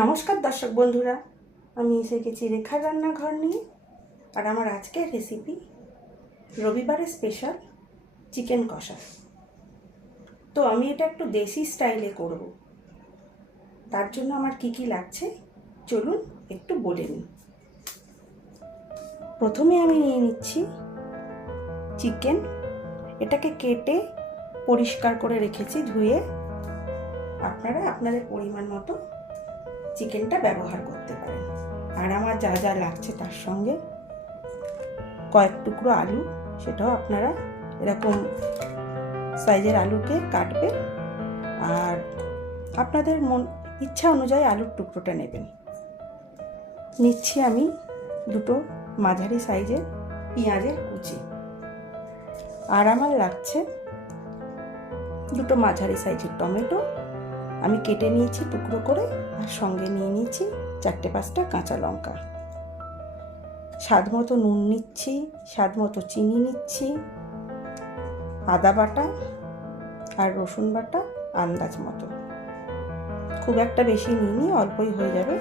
নমস্কার দর্শক বন্ধুরা, আমি এসে গেছি রেখার রান্নাঘর নিয়ে। আর আমার আজকের রেসিপি রবিবারের স্পেশাল চিকেন কষা। তো আমি এটা একটু দেশি স্টাইলে করব। তার জন্য আমার কি কি লাগছে, চলুন একটু বলে নিই। প্রথমে আমি নিয়ে নিচ্ছি চিকেন এটাকে কেটে পরিষ্কার করে রেখেছি ধুয়ে। আপনারা আপনাদের পরিমাণ মতো চিকেনটা ব্যবহার করতে পারেন। আর আমার যা যা লাগছে তার সঙ্গে কয়েক টুকরো আলু, সেটাও আপনারা এরকম সাইজের আলুকে কাটবেন। আর আপনাদের মন, ইচ্ছা অনুযায়ী আলুর টুকরোটা নেবেন। নিচ্ছি আমি দুটো মাঝারি সাইজের পেঁয়াজের কুচি। আর আমার লাগছে দুটো মাঝারি সাইজের টমেটো আমি কেটে নিয়েছি টুকরো করে আর সঙ্গে নিয়ে নিয়েছি চারটে পাঁচটা কাঁচা লঙ্কা। স্বাদ মতো নুন নিচ্ছি স্বাদ মতো চিনি নিচ্ছি, আদা বাটা আর রসুন বাটা আন্দাজ মতো। খুব একটা বেশি নিইনি, অল্পই হয়ে যাবে।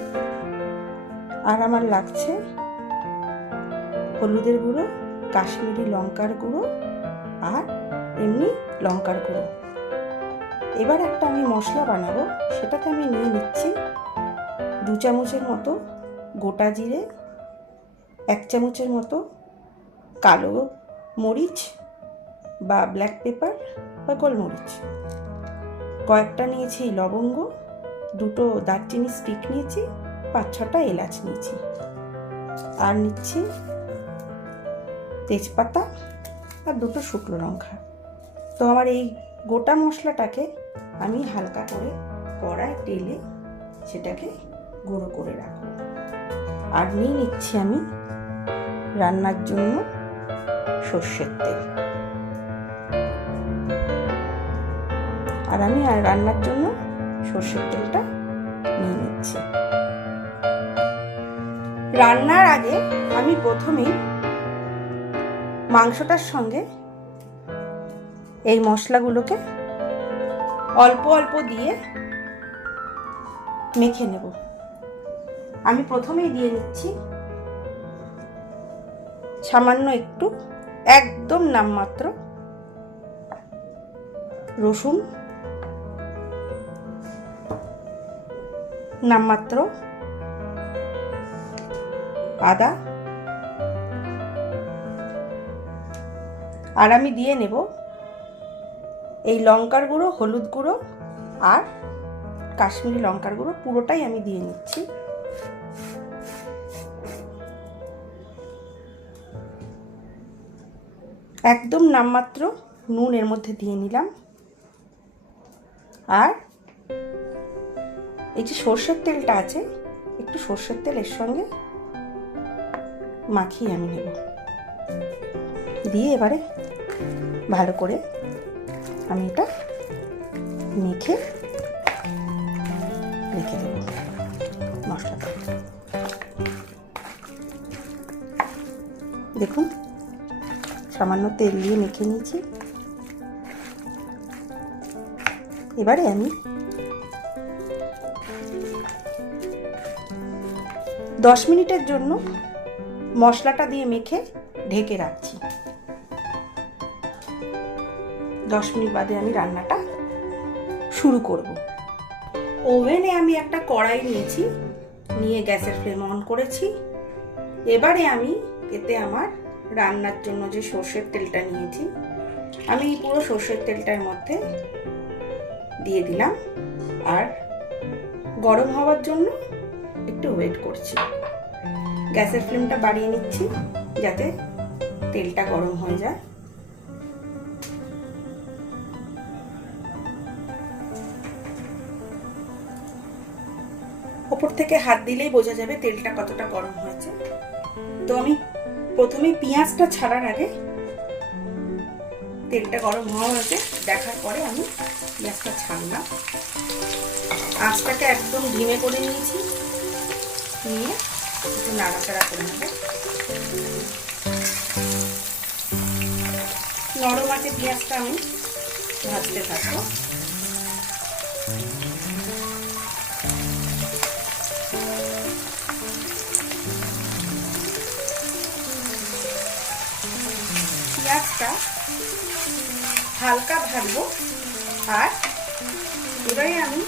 আর আমার লাগছে হলুদের গুঁড়ো, কাশ্মীরি লঙ্কার গুঁড়ো আর এমনি লঙ্কার গুঁড়ো। এবার একটা আমি মশলা বানাবো, সেটাতে আমি নিয়ে নিচ্ছি দু চামচের মতো গোটা জিরে, এক চামচের মতো কালো মরিচ বা ব্ল্যাক পেপার বা গোলমরিচ। কয়েকটা নিয়েছি লবঙ্গ, দুটো দারচিনি স্টিক নিয়েছি, পাঁচ ছটা এলাচ নিয়েছি। আর নিচ্ছি তেজপাতা আর দুটো শুকনো লঙ্কা। তো আমার এই গোটা মশলাটাকে আমি হালকা করে কড়ায় তেলে সেটাকে গুঁড়ো করে রাখব। আর নিয়ে নিচ্ছি আমি রান্নার জন্য সর্ষের তেল। আর আমি আর রান্নার জন্য সর্ষের তেলটা নিয়ে নিচ্ছি। রান্নার আগে আমি প্রথমেই মাংসটার সঙ্গে এই মশলাগুলোকে অল্প অল্প দিয়ে মেখে নেব। আমি প্রথমেই দিয়ে নিচ্ছি সামান্য একটু, একদম নামমাত্র রসুন, নামমাত্র আদা। আর আমি দিয়ে নেব এই লঙ্কার গুঁড়ো, হলুদ গুঁড়ো আর কাশ্মীরি লঙ্কার গুঁড়ো পুরোটাই আমি দিয়ে নিচ্ছি। একদম নামমাত্র নুন এর মধ্যে দিয়ে নিলাম। আর এই যে সর্ষের তেলটা আছে, একটু সর্ষের তেল এর সঙ্গে মাখিয়ে আমি নেব। দিয়ে এবারে ভালো করে আমি এটা মেখে রেখে দেব মশলাটা। দেখুন, সামান্য তেল দিয়ে মেখে নিয়েছি। এবারে আমি দশ মিনিটের জন্য মশলাটা দিয়ে মেখে ঢেকে রাখছি। দশ মিনিট বাদে আমি রান্নাটা শুরু করব। ওভেনে আমি একটা কড়াই নিয়েছি, নিয়ে গ্যাসের ফ্লেম অন করেছি। এবারে আমি এতে আমার রান্নার জন্য যে সর্ষের তেলটা নিয়েছি, আমি পুরো সর্ষের তেলটার মধ্যে দিয়ে দিলাম আর গরম হওয়ার জন্য একটু ওয়েট করছি। গ্যাসের ফ্লেমটা বাড়িয়ে নিচ্ছি যাতে তেলটা গরম হয়ে যায়। ওপর থেকে হাত দিলেই বোঝা যাবে তেলটা কতটা গরম হয়েছে। তো আমি প্রথমে পেঁয়াজটা ছাড়ার আগে তেলটা গরম হওয়া হয়েছে, দেখার পরে আমি পেঁয়াজটা ছাড়লাম। আঁচটাকে একদম ধিমে করে নিয়েছি, নিয়ে একটু নাড়াচাড়া করে নেব। নরম আছে পেঁয়াজটা আমি ভাজতে থাকব। চিকেনটা হালকা ভাজবো। আর এবারে আমি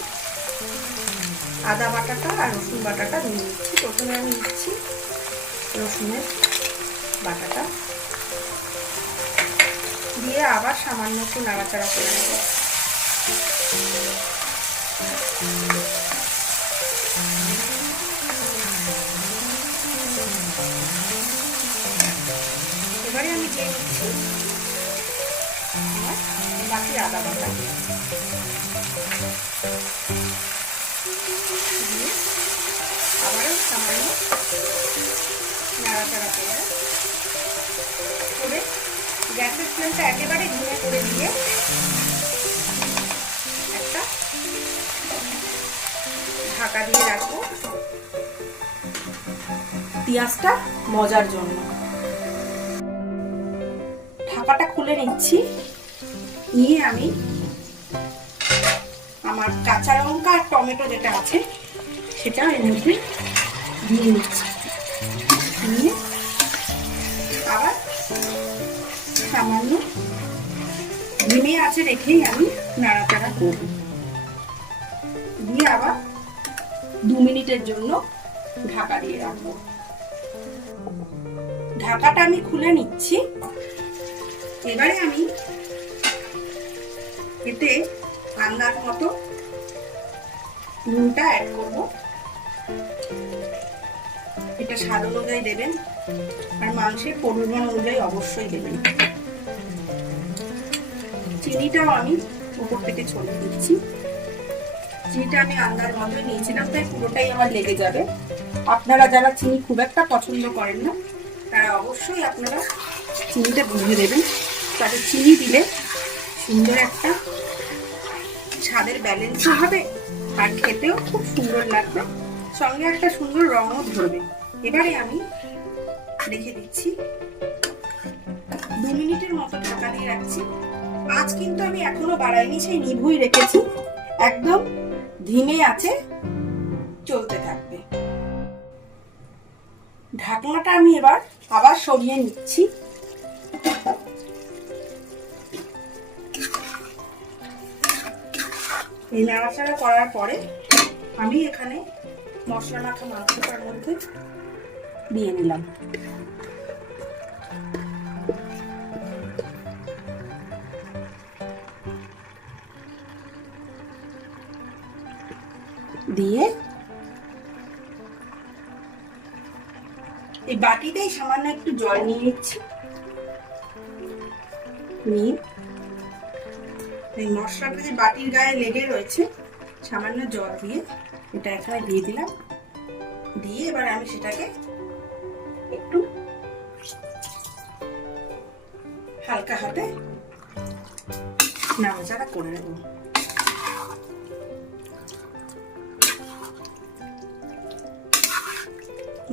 আদা বাটাটা আর রসুন বাটাটা দিয়ে নিচ্ছি প্রথমে আমি নিচ্ছি রসুনের বাটাটা। দিয়ে আবার সামান্য একটু নাড়াচাড়া করে নেব। বাকি আদা বাটা দিয়ে আবারও সামান্য নাড়াচাড়া করে করে গ্যাসের ফ্লেমটা একেবারে ধীরে করে দিয়ে একটা ঢাকা দিয়ে রাখব পেঁয়াজটা মজার জন্য। ঢাকাটা খুলে নিচ্ছি। নিয়ে আমি আমার কাঁচা লঙ্কা আর টমেটো যেটা আছে, সেটা এর মধ্যে দিয়ে নিচ্ছি নিয়ে আবার সামান্য ধিমে আছে রেখেই আমি নাড়াচাড়া করব। দিয়ে আবার দু মিনিটের জন্য ঢাকা দিয়ে রাখব। ঢাকাটা আমি খুলে নিচ্ছি। এবারে আমি এতে আন্দাজ মতো নুনটা অ্যাড করব। এটা স্বাদ অনুযায়ী দেবেন, আর মাংসের পরিমাণ অনুযায়ী অবশ্যই দেবেন। চিনিটাও আমি উপর থেকে ছড়িয়ে দিচ্ছি। চিনিটা আমি আন্দাজ মতো নিয়েছিলাম, তাই পুরোটাই আমার লেগে যাবে। আপনারা যারা চিনি খুব একটা পছন্দ করেন না, তারা অবশ্যই আপনারা চিনিটা বুঝে দেবেন। তাতে চিনি দিলে সুন্দর একটা স্বাদের ব্যালেন্সও হবে, আর খেতেও খুব সুন্দর লাগবে। সঙ্গে একটা সুন্দর রঙও ধরবে। এবারে আমি রেখে দিচ্ছি। দু মিনিটের মতো ঢাকা দিয়ে রাখছি। আজ কিন্তু আমি এখনও বাড়াইনি, সেই নিভুই রেখেছি। একদম ধিমে আছে, চলতে থাকবে। ঢাকনাটা আমি এবার আবার সরিয়ে নিচ্ছি। এই নাড়াচাড়া করার পরে আমি এখানে মশলা মাখা মাংসটার মধ্যে দিয়ে নিলাম। দিয়ে এই বাটিতেই সামান্য একটু জল নিয়ে নিচ্ছি। নিয়ে এই মশলাটা যে বাটির গায়ে লেগে রয়েছে, সামান্য জল দিয়ে এটা এখানে দিয়ে দিলাম। দিয়ে এবার আমি সেটাকে একটু হালকা হাতে নাড়াচাড়া করে নেব।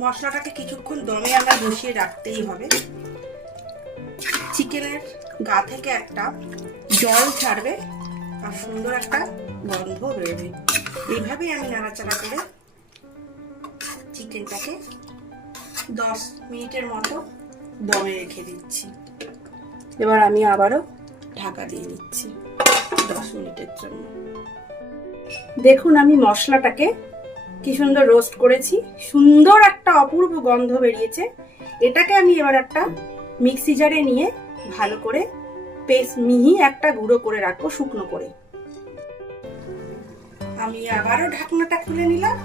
মশলাটাকে কিছুক্ষণ দমে আমরা বসিয়ে রাখতেই হবে। চিকেনের গা থেকে একটা জল ছাড়বে আর সুন্দর একটা গন্ধ বেরোবে। এইভাবেই আমি নাড়াচাড়া করে চিকেনটাকে দশ মিনিটের মতো দমে রেখে দিচ্ছি। এবার আমি আবারও ঢাকা দিয়ে দিচ্ছি দশ মিনিটের জন্য। দেখুন আমি মশলাটাকে কি সুন্দর রোস্ট করেছি। সুন্দর একটা অপূর্ব গন্ধ বেরিয়েছে। এটাকে আমি এবার একটা মিক্সি জারে নিয়ে ভালো করে পেস্ট মিহি একটা গুঁড়ো করে রাখব শুকনো করে। আমি আবারও ঢাকনাটা খুলে নিলাম।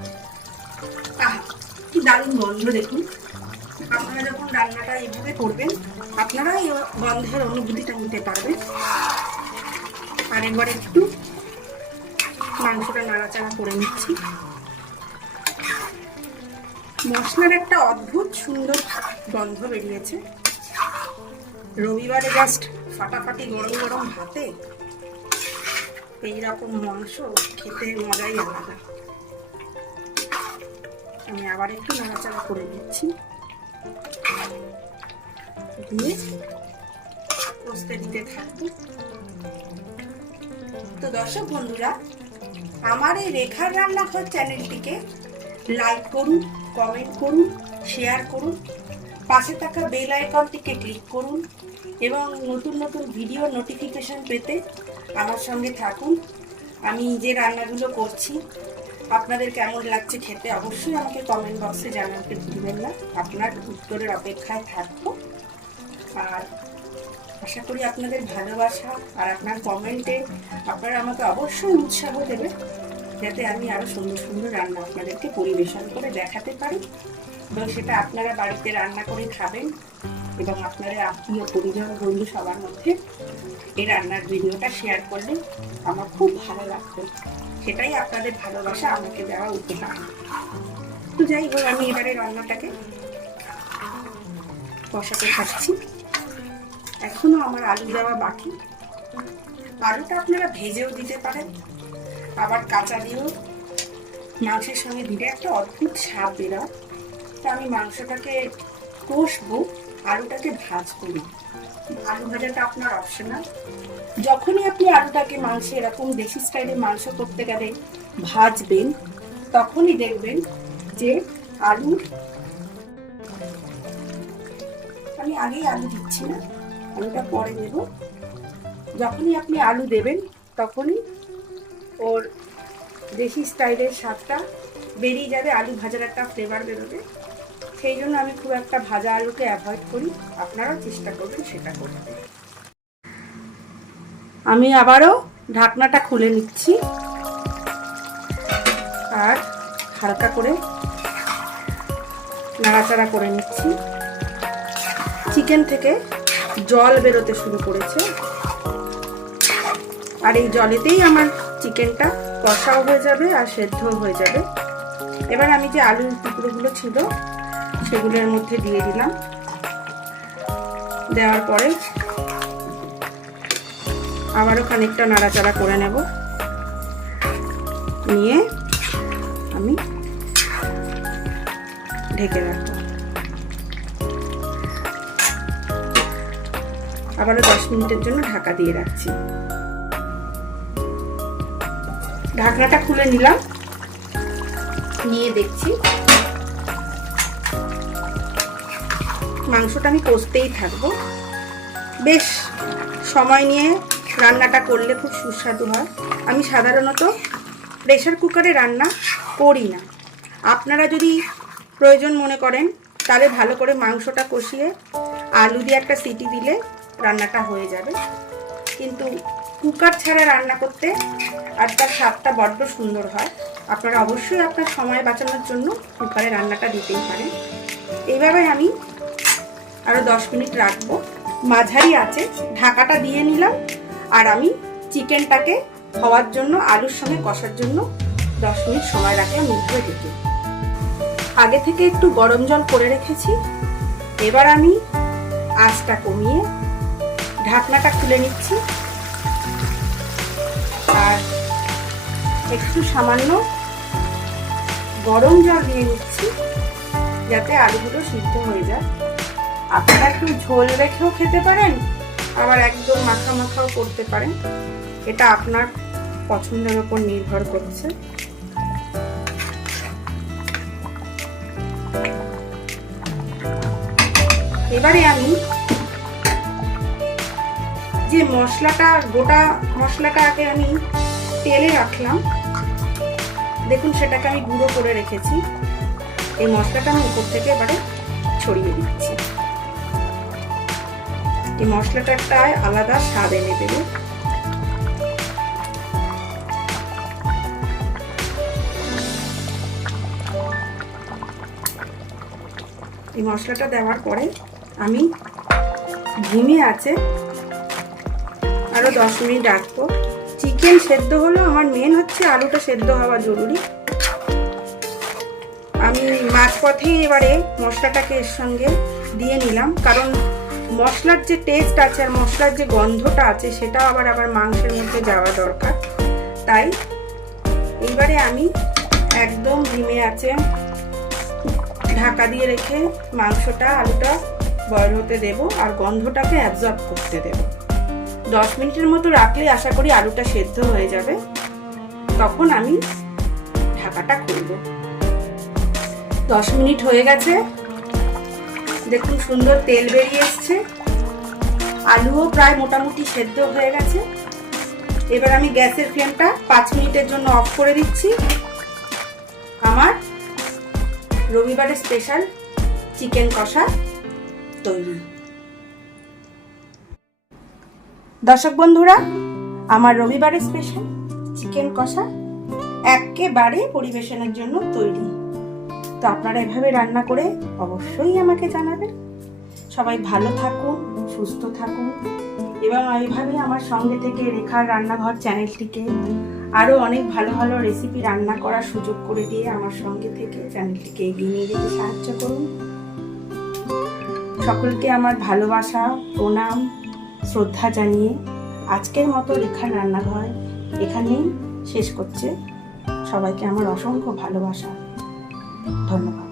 কি দারুণ গন্ধ দেখুন। আপনারা যখন রান্নাটা এইভাবে করবেন, আপনারা এই গন্ধের অনুভূতিটা নিতে পারবেন। আর একবার একটু মাংসটা নাড়াচাড়া করে নিচ্ছি। মশলার একটা অদ্ভুত সুন্দর গন্ধ বেরিয়েছে। রবিবারে জাস্ট ফাটাফাটি গরম গরম ভাতে এইরকম মাংস খেতে মজাই আলাদা। আমি আবার একটু নাড়াচাড়া করে দিচ্ছি দিয়ে কষতে দিতে থাকব। তো দর্শক বন্ধুরা, আমার এই রেখার রান্নাঘর চ্যানেলটিকে লাইক করুন, কমেন্ট করুন, শেয়ার করুন, পাশে থাকা বেল আইকনটিকে ক্লিক করুন এবং নতুন নতুন ভিডিও নোটিফিকেশন পেতে আমার সঙ্গে থাকুন। আমি যে রান্নাগুলো করছি, আপনাদের কেমন লাগছে খেতে অবশ্যই আমাকে কমেন্ট বক্সে জানাতে ভুলবেন না। আপনার উত্তরের অপেক্ষায় থাকব। আর আশা করি আপনাদের ভালোবাসা আর আপনার কমেন্টে আপনারা আমাকে অবশ্যই উৎসাহ দেবেন, যাতে আমি আরও সুন্দর সুন্দর রান্না আপনাদেরকে পরিবেশন করে দেখাতে পারি। এবং সেটা আপনারা বাড়িতে রান্না করে খাবেন। এবং আপনারা আত্মীয় পরিজন, বন্ধু সবার মধ্যে এই রান্নার ভিডিওটা শেয়ার করলে আমার খুব ভালো লাগতো সেটাই আপনাদের ভালোবাসা, আমাকে দেওয়া উপহার। তো যাই হোক, আমি এবারে রান্নাটাকে কষাতে থাকছি। এখনও আমার আলু দেওয়া বাকি। আলুটা আপনারা ভেজেও দিতে পারেন। আবার কাঁচা দিয়েও। মাংসের সঙ্গে দিলে একটা অদ্ভুত স্বাদ বেরোয়। তা আমি মাংসটাকে কষবো, আলুটাকে ভাজবো না আলু ভাজাটা আপনার অপশনাল যখনই আপনি আলুটাকে মাংসে, এরকম দেশি স্টাইলে মাংস করতে গেলে ভাজবেন, তখনই দেখবেন যে আলু আমি আগেই আলু দিচ্ছি না, আলুটা পরে দেব। যখনই আপনি আলু দেবেন, তখনই ওর দেশি স্টাইলের স্বাদটা বেরিয়ে যাবে, আলু ভাজার একটা ফ্লেভার বেরোবে। সেই জন্য আমি খুব একটা ভাজা আলুকে অ্যাভয়েড করি। আপনারাও চেষ্টা করবেন সেটা করতে আমি আবারও ঢাকনাটা খুলে নিচ্ছি। আর হালকা করে নাড়াচাড়া করে নিচ্ছি। চিকেন থেকে জল বেরোতে শুরু করেছে। আর এই জলেতেই আমার চিকেনটা কষাও হয়ে যাবে আর সেদ্ধও হয়ে যাবে। এবার আমি যে আলুর টুকরোগুলো ছিল সেগুলোর মধ্যে দিয়ে দিলাম। দেওয়ার পরে আবারও খানিকটা নাড়াচাড়া করে নেব। নিয়ে আমি ঢেকে রাখব। আবারও দশ মিনিটের জন্য ঢাকা দিয়ে রাখছি। ঢাকনাটা খুলে নিলাম। নিয়ে দেখছি মাংসটা আমি কষতেই থাকব। বেশ সময় নিয়ে রান্নাটা করলে খুব সুস্বাদু হয়। আমি সাধারণত প্রেশার কুকারে রান্না করি না। আপনারা যদি প্রয়োজন মনে করেন, তাহলে ভালো করে মাংসটা কষিয়ে আলু দিয়ে একটা সিটি দিলে রান্নাটা হয়ে যাবে। কিন্তু কুকার ছাড়া রান্না করতে আর তার স্বাদটা বড্ড সুন্দর হয়। আপনারা অবশ্যই আপনার সময় বাঁচানোর জন্য কুকারে রান্নাটা দিতেই পারেন। এইভাবে আমি আরও দশ মিনিট রাখব। মাঝারি আছে, ঢাকাটা দিয়ে নিলাম। আর আমি চিকেনটাকে হওয়ার জন্য, আলুর সঙ্গে কষার জন্য দশ মিনিট সময় রাখলাম এইভাবে ঢেকে আগে থেকে একটু গরম জল করে রেখেছি। এবার আমি আঁচটা কমিয়ে ঢাকনাটা খুলে নিচ্ছি। আর একটু সামান্য গরম জল দিয়ে নিচ্ছি, যাতে আলুগুলো সিদ্ধ হয়ে যায়। আপনারা একটু ঝোল রেখেও খেতে পারেন, আবার একদম মাখা মাখাও করতে পারেন। এটা আপনার পছন্দের ওপর নির্ভর করছে। এবারে আমি যে মশলাটা, গোটা মশলাটা আগে আমি তেলে রাখলাম। দেখুন, সেটাকে আমি গুঁড়ো করে রেখেছি। এই মশলাটা আমি উপর থেকে এবারে ছড়িয়ে দিচ্ছি। এই মশলাটা একটা আলাদা স্বাদ এনে দেবে। এই মশলাটা দেওয়ার পরে আমি ঘিমে আছে আরও দশ মিনিট রাখব। চিকেন সেদ্ধ হলো আমার মেন হচ্ছে আলুটা সেদ্ধ হওয়া জরুরি। আমি মাঝপথেই এবারে মশলাটাকে এর সঙ্গে দিয়ে নিলাম, কারণ মশলার যে টেস্ট আছে আর মশলার যে গন্ধটা আছে সেটা আবার আবার মাংসের মধ্যে যাওয়া দরকার। তাই এইবারে আমি একদম ধিমে আছে ঢাকা দিয়ে রেখে মাংসটা, আলুটা বয়ল হতে দেবো আর গন্ধটাকে অ্যাবজর্ব করতে দেব। দশ মিনিটের মতো রাখলে আশা করি আলুটা সেদ্ধ হয়ে যাবে। তখন আমি ঢাকাটা খুলব। দশ মিনিট হয়ে গেছে। দেখুন সুন্দর তেল বেরিয়ে এসছে। আলুও প্রায় মোটামুটি সেদ্ধ হয়ে গেছে। এবার আমি গ্যাসের ফ্লেমটা পাঁচ মিনিটের জন্য অফ করে দিচ্ছি। আমার রবিবারের স্পেশাল চিকেন কষা তৈরি। দর্শক বন্ধুরা, আমার রবিবারের স্পেশাল চিকেন কষা একেবারে পরিবেশনের জন্য তৈরি। তো আপনারা এভাবে রান্না করে অবশ্যই আমাকে জানাবেন। সবাই ভালো থাকুন, সুস্থ থাকুন। এবং এইভাবে আমার সঙ্গে থেকে রেখার রান্নাঘর চ্যানেলটিকে আরও অনেক ভালো ভালো রেসিপি রান্না করার সুযোগ করে দিয়ে আমার সঙ্গে থেকে চ্যানেলটিকে এগিয়ে নিয়ে যেতে সাহায্য করুন। সকলকে আমার ভালোবাসা, প্রণাম, শ্রদ্ধা জানিয়ে আজকের মতো রেখার রান্নাঘর এখানেই শেষ করছে। সবাইকে আমার অসংখ্য ভালোবাসা। と思い。